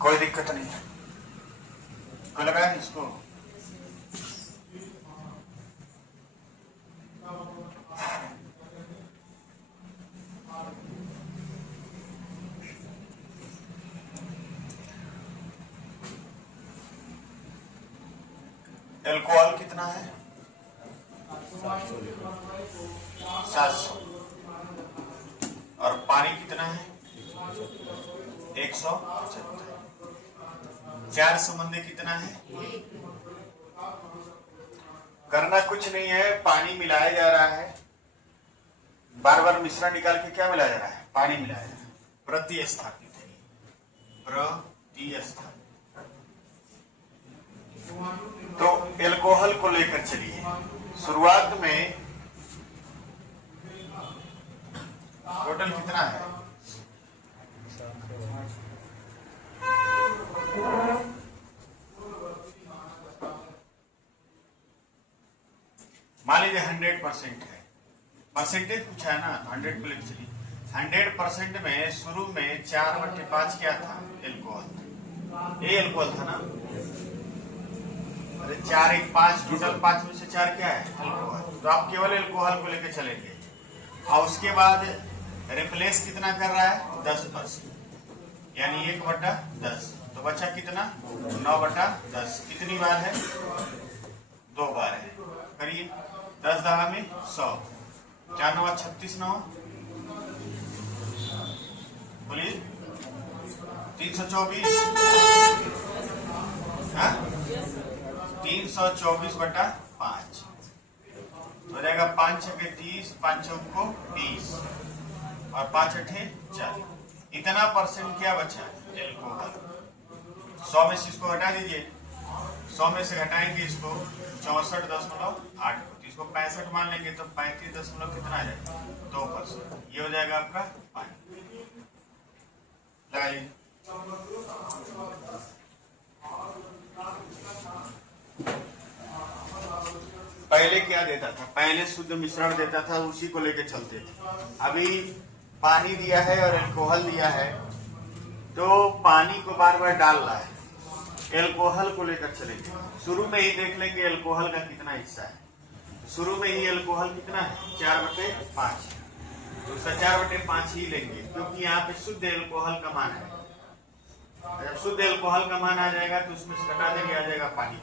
कोई दिक्कत नहीं है। कोई लगाया इसको? एल्कोहल कितना है? 700। और पानी कितना है? 175। 4 संबंधी कितना है? करना कुछ नहीं है, पानी मिलाया जा रहा है। बार बार मिश्रण निकाल के क्या मिलाया जा रहा है? पानी मिलाया जा रहा है। प्रतिस्थापित है, प्रतिस्थापित। तो एल्कोहल को लेकर चलिए। शुरुआत में टोटल कितना है? मान लीजिए 100% है। परसेंटेज पूछा है ना, 100 को लेकर चलिए। 100% में शुरू में 4/5 क्या था? एल्कोहल। ये एल्कोहल था ना? अरे 4 1 5, टोटल 5 में से 4 क्या है? एल्कोहल। तो आप केवल एल्कोहल को लेकर चलेंगे और उसके बाद रिप्लेस कितना कर रहा है? 10%, यानी 1/10। तो बचा कितना? 9/10। कितनी बार है? 2 बार है। करिए। 10 दहा में 100, 4 9 36 9, बोलिए 324। 324/5 हो जाएगा। 5 छके 30, 5 चौको 20 और 5 अठे 40। इतना परसेंट क्या बचा? एल्कोहल। 100 में से इसको हटा दीजिए। 100 में से घटाएंगे इसको 64.8 को, इसको 65 मान लेंगे तो 35 कितना आ जाएगा? 2%। ये हो जाएगा आपका पानी। लगा लीजिए। पहले क्या देता था? पहले शुद्ध मिश्रण देता था, उसी को लेके चलते थे। अभी पानी दिया है और एल्कोहल दिया है, तो पानी को बार बार डाल रहा है। एल्कोहल को लेकर चलेंगे। शुरू में ही देख लेंगे एल्कोहल का कितना हिस्सा है। शुरू में ही एल्कोहल कितना है? 4/5। तो उसका 4/5 ही लेंगे, क्योंकि यहाँ पे शुद्ध एल्कोहल का मान है। जब शुद्ध एल्कोहल का मान आ जाएगा तो उसमें से घटा देंगे, आ जाएगा पानी का।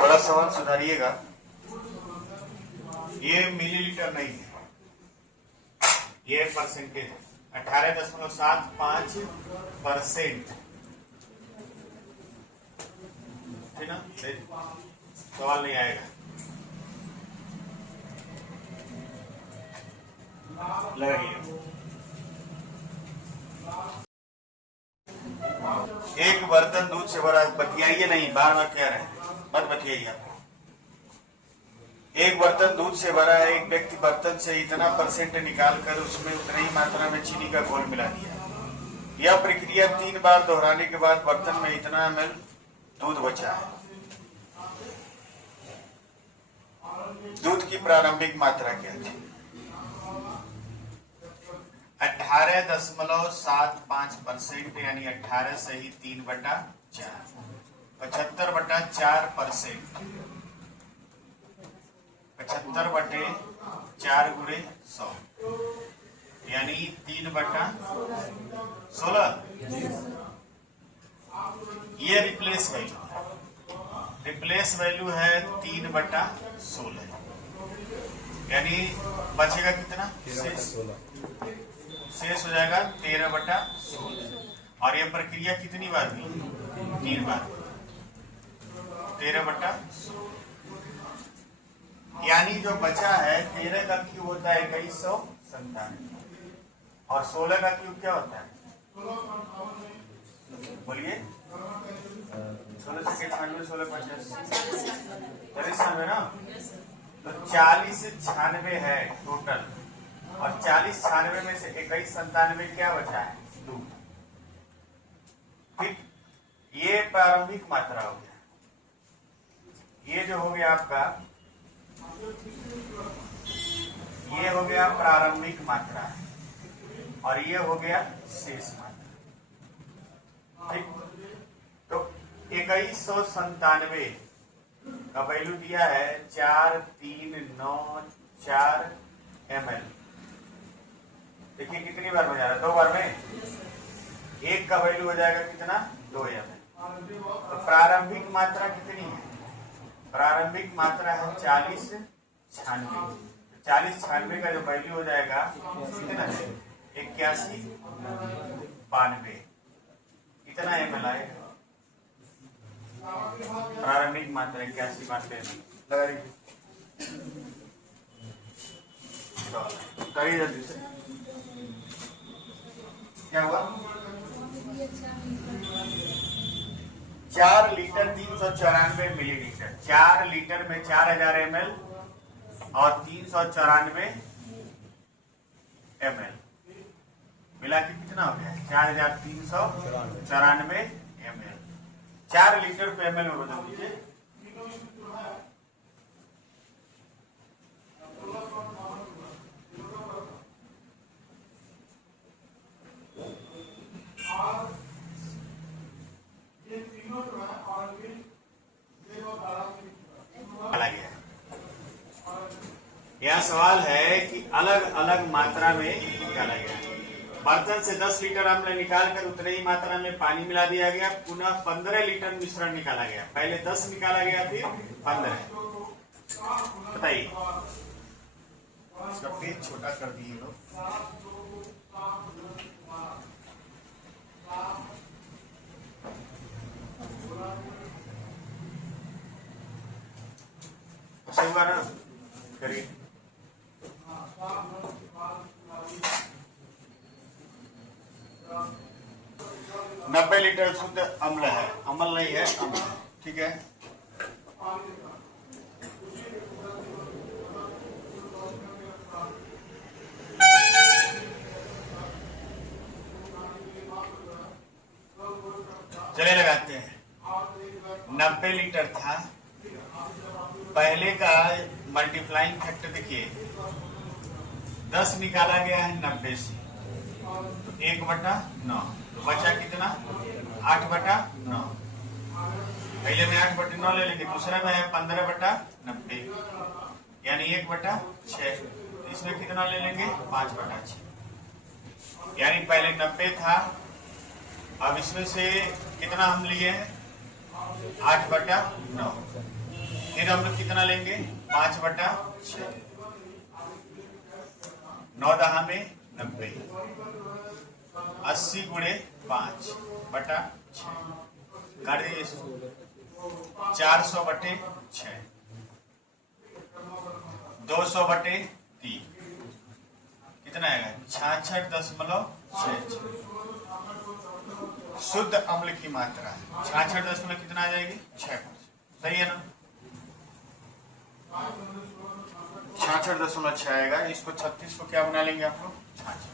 थोड़ा सवाल सुधारिएगा। ये मिलीलीटर नहीं है, ये परसेंटेज है। 18.75%। ठीक ना? सवाल नहीं आएगा। लगाइए। एक बर्तन दूध से भरा, बतियाइए नहीं, बार बार कह रहे हैं, मत बतियाइए आप। एक बर्तन दूध से भरा है। एक व्यक्ति बर्तन से इतना परसेंट निकाल कर उसमें उतनी ही मात्रा में चीनी का घोल मिला दिया। यह प्रक्रिया 3 बार दोहराने के बाद बर्तन में इतना ml दूध बचा है। दूध की प्रारंभिक मात्रा क्या थी? 18.75%, यानी 18 से ही 3/4, 75/4%। 75/4 गुणे 100, यानी 3/16। ये रिप्लेस वैल्यू है 3/16, यानी बचेगा कितना? शेष हो जाएगा 13/16। और ये प्रक्रिया कितनी बार हुई? 3 बार। 13/16, यानी जो बचा है 13 का क्यूब होता है 2197 और 16 का क्यूब क्या होता है? बोलिए। 16 से 96, 16 50, 93 ना? तो 40 96 है टोटल, और 40 96 में से 2197 क्या बचा है? 2। ठीक, ये प्रारंभिक मात्रा हो गया। ये जो हो गया आपका, ये हो गया प्रारंभिक मात्रा और ये हो गया शेष मात्रा। ठीक, तो 2197 का वैल्यू दिया है 4394 ml। देखिए कितनी बार में जा रहा है, 2 बार में। एक का वैल्यू हो जाएगा कितना, 2 ml। तो प्रारंभिक मात्रा कितनी है, प्रारंभिक मात्रा है 4096। 4096 का जो वैल्यू हो जाएगा कितना है, 8192। कितना ml आएगा प्रारंभिक मात्रा, 8192 लगा लीजिए। करिए जल्दी से, क्या हुआ, 4 लीटर 394 मिलीलीटर। 4 लीटर में 4000 ml और 394 ml मिला के कितना हो गया, 4394 ml। 4 लीटर पे ml में बदल दीजिए। यह सवाल है कि अलग अलग मात्रा में निकाला गया। बर्तन से 10 लीटर हमने निकाल कर उतने ही मात्रा में पानी मिला दिया गया। पुनः 15 लीटर मिश्रण निकाला गया। पहले 10 निकाला गया, फिर 15। बताइए, इसका पेज छोटा कर दिए लोग। सही हुआ ना, करिए। नब्बे लीटर शुद्ध अम्ल है, अम्ल नहीं है, अम्ल। ठीक है, चले लगाते हैं। 90 लीटर था, पहले का मल्टीप्लाइंग फैक्टर देखिए, 10 निकाला गया है 90 से, तो 1/9, तो बचा कितना, 8/9। पहले में 8/9 ले लेंगे, दूसरा में है 15/90, यानी 1/6। इसमें कितना ले लेंगे, 5/6। यानी पहले 90 था, अब इसमें से कितना हम लिए हैं, 8/9। फिर हम लोग कितना लेंगे, 5/6। 9 दहा में 90, 80 गुणे 5/6 कर दीजिए इसको, 400/6, 200/3, कितना आएगा, 66.66। शुद्ध अम्ल की मात्रा 66 कितना आ जाएगी, 6%। सही है ना, 66.6 आएगा। इसको 36 को क्या बना लेंगे आप लोग, 66।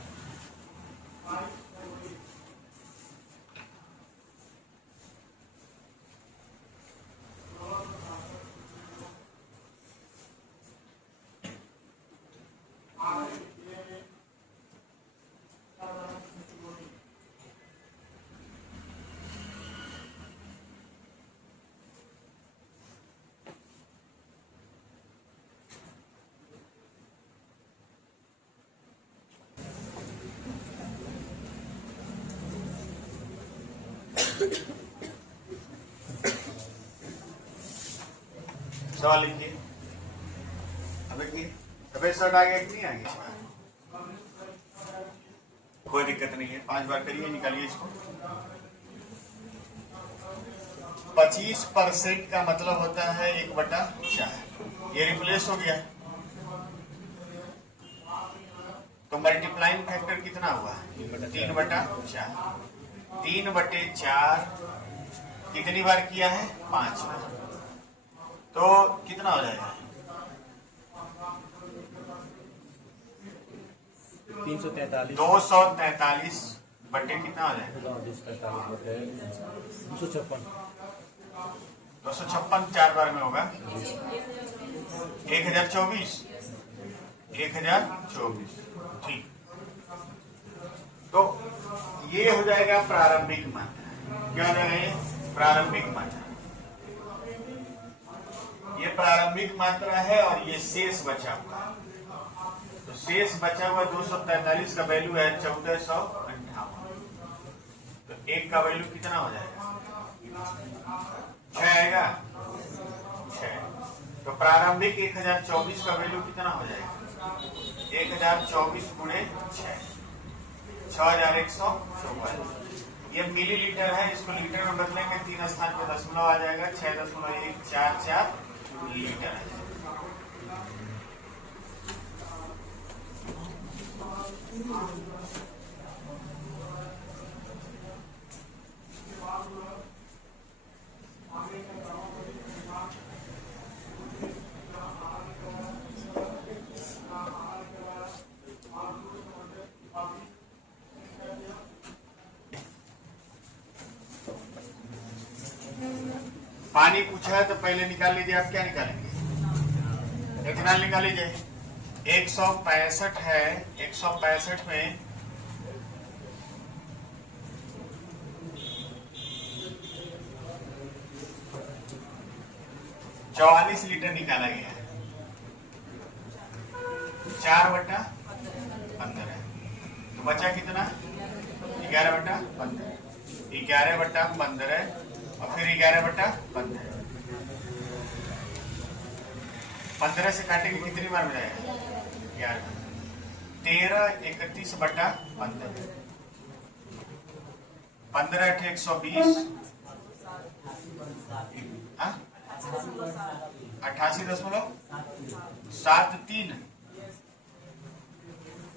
सवाल लिखिए। अब देखिए, सफेद शर्ट आ गया कि नहीं आ गया, कोई दिक्कत नहीं है। 5 बार करिए, निकालिए इसको। 25% का मतलब होता है 1/4। ये रिप्लेस हो गया, तो मल्टीप्लाइंग फैक्टर कितना हुआ, 3/4। 3/4 कितनी बार किया है, 5 बार, तो कितना हो जाएगा, 343। 243 बटे कितना हो जाएगा, 256। तो 256 4 बार में होगा 1024 1024। ठीक, तो ये हो जाएगा प्रारंभिक मात्रा। क्या हो जाएगा ये? प्रारंभिक मात्रा। ये प्रारंभिक मात्रा है और ये शेष बचा हुआ। तो शेष बचा हुआ 243 का वैल्यू है 1458। तो एक का वैल्यू कितना हो जाएगा? 6 आएगा, 6। तो प्रारंभिक 1024 का वैल्यू कितना हो जाएगा? 1024 गुणे 6, 6154। ये मिलीलीटर है, इसको लीटर में बदलेंगे 3 स्थान पे दशमलव आ जाएगा, 6.144 लीटर है। पानी पूछा है तो पहले निकाल लीजिए। आप क्या निकालेंगे? इथेनॉल निकाल लीजिए। 165 है, 165 में 44 लीटर निकाला गया है। 4/15 है, तो बचा कितना? 11/15। 11/15 और फिर 11/15। 15 से काटेंगे कितनी बार में जाएगा? 11। 13 31/15। 15 × 120 88.73।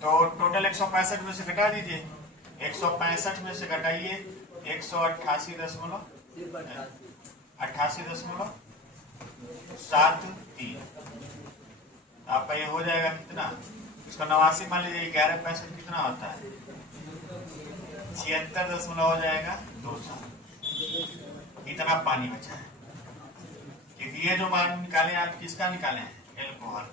तो टोटल 165 में से घटा दीजिए। 165 में से घटाइए 188.73। आपका ये हो जाएगा कितना? इसका 89 मान लीजिए। 11 कितना होता है? 76 हो जाएगा 200। इतना पानी बचा है। क्योंकि ये जो मान निकाले आप किसका निकाले हैं? एल्कोहल।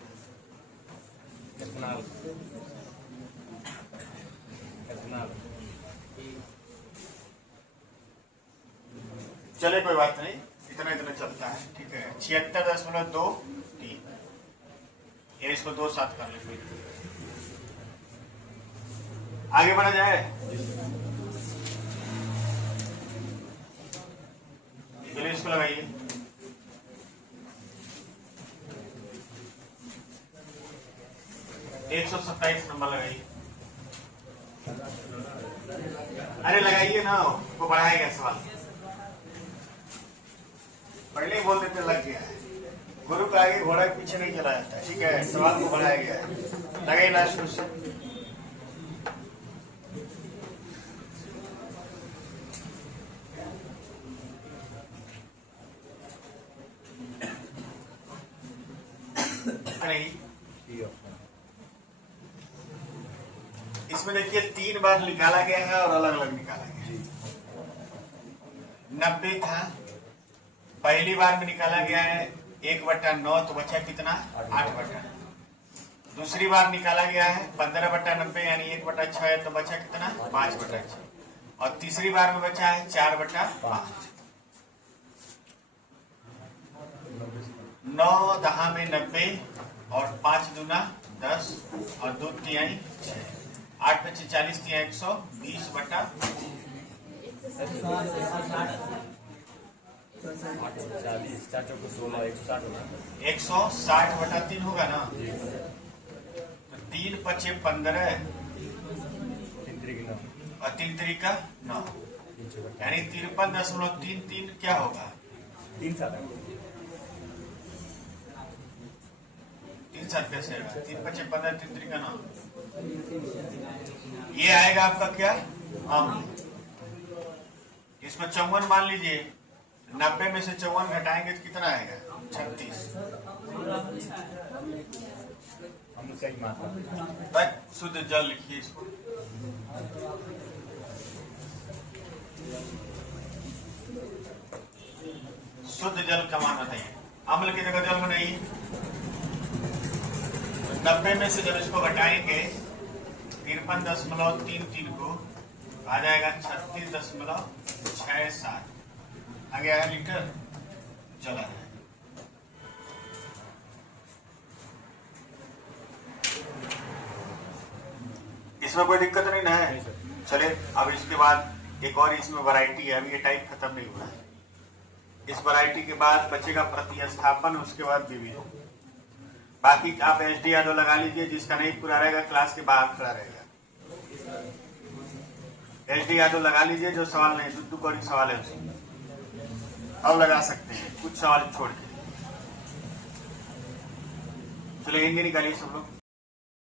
चले, कोई बात नहीं, इतना इतना चलता है। ठीक है, 76.23। ये इसको 2 साथ कर लेंगे। आगे बढ़ा जाए। चलिए इसको लगाइए। एक 127 नंबर लगाइए। अरे लगाइए ना, वो बढ़ाएगा सवाल। पहले ही बोल देते लग गया है। गुरु का आगे घोड़ा के पीछे नहीं चला जाता। ठीक है, सवाल को बढ़ाया गया है। लगाइए लास्ट क्वेश्चन। इसमें देखिए 3 बार निकाला गया है और अलग अलग निकाला गया है। 90 था, पहली बार में निकाला गया है 1/9, तो बचा कितना? 8/9। दूसरी बार निकाला गया है 15/90 यानी 1/6, तो बचा कितना? 5/6। और तीसरी बार में बचा है 4/5। 9 10 में 90 और 5 दूना 10 और 2 तिहाई 6। 8 × 5 = 40 × 120/। 160/3 होगा ना। तो 3 × 5 = 15 और 3 × 3 = 9, यानी 53.33 क्या होगा? 3 7 3 7 कैसे आएगा? 3 × 5 = 15, 3 × 3 = 9। ये आएगा आपका क्या? अम्ल। इसमें 54 मान लीजिए। 90 में से 54 घटाएंगे तो कितना आएगा? 36। बस शुद्ध जल लिखिए इसको। शुद्ध जल का मान बताइए। अम्ल की जगह जल बनाइए। 90 में से जब इसको घटाएंगे 53.33 को आ जाएगा 36.67 आ गया है लीटर जल आ जाएगा। इसमें कोई दिक्कत नहीं ना है। चले अब इसके बाद एक और इसमें वैरायटी है, अभी ये टाइप खत्म नहीं हुआ है। इस वैरायटी के बाद बचेगा प्रतिस्थापन, उसके बाद विविधन। बाकी आप एसडी यादव लगा लीजिए, जिसका नहीं पूरा रहेगा क्लास के बाहर खड़ा रहेगा। एसडी यादव लगा लीजिए, जो सवाल नहीं दुद्दू कौड़ी सवाल है उसमें अब लगा सकते हैं, कुछ सवाल छोड़ के। चलो हिंदी निकालिए सब लोग।